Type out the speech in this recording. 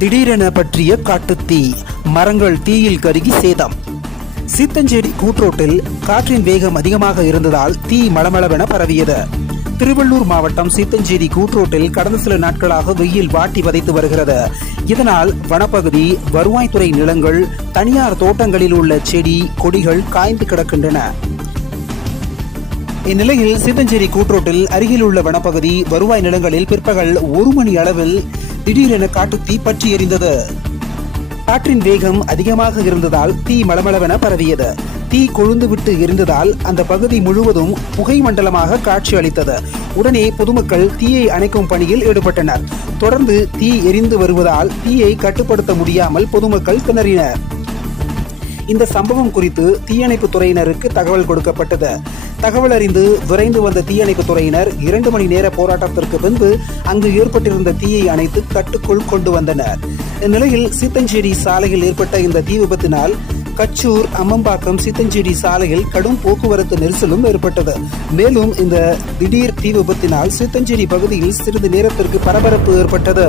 திடீரென பற்றிய காட்டுத்தீ மரங்கள் தீயில் கருகி சேதம். சீத்தஞ்சேரி கூட்ரோட்டில் காற்றின் வேகம் அதிகமாக இருந்ததால் தீ மளமளவென பரவியது. திருவள்ளூர் மாவட்டம் சீத்தஞ்சேரி கூட்ரோட்டில் கடந்த சில நாட்களாக வெயில் வாட்டி வதைத்து வருகிறது. இதனால் வனப்பகுதி வருவாய்த்துறை நிலங்கள் தனியார் தோட்டங்களில் உள்ள செடி கொடிகள் காய்ந்து கிடக்கின்றன. இந்நிலையில் சீத்தஞ்சேரி கூட்ரோட்டில் அருகில் உள்ள வனப்பகுதி வருவாய் நிலங்களில் பிற்பகல் ஒரு மணி அளவில் திடீரென காட்டு தீ பற்றி எரிந்தது. காற்றின் வேகம் அதிகமாக இருந்ததால் தீ மளமளவென பரவியது. தீ கொழுந்து விட்டு எரிந்ததால் அந்த பகுதி முழுவதும் புகை மண்டலமாக காட்சி அளித்தது. உடனே பொதுமக்கள் தீயை அணைக்கும் பணியில் ஈடுபட்டனர். தொடர்ந்து தீ எரிந்து வருவதால் தீயை கட்டுப்படுத்த முடியாமல் பொதுமக்கள் திணறினர். இந்த சம்பவம் குறித்து தீயணைப்பு துறையினருக்கு தகவல் கொடுக்கப்பட்டது. தகவல் அறிந்து விரைந்து வந்த தீயணைப்பு துறையினர் இரண்டு மணி நேர போராட்டத்திற்கு பின்பு அங்கு ஏற்பட்டிருந்த தீயை அணைத்து கட்டுக்குள் கொண்டு வந்தனர். இந்நிலையில் சீத்தஞ்சேரி சாலையில் ஏற்பட்ட இந்த தீ விபத்தினால் கச்சூர் அம்மம்பாக்கம் சீத்தஞ்சேரி சாலையில் கடும் போக்குவரத்து நெரிசலும் ஏற்பட்டது. மேலும் இந்த திடீர் தீ விபத்தினால் சீத்தஞ்சேரி பகுதியில் சிறிது நேரத்திற்கு பரபரப்பு ஏற்பட்டது.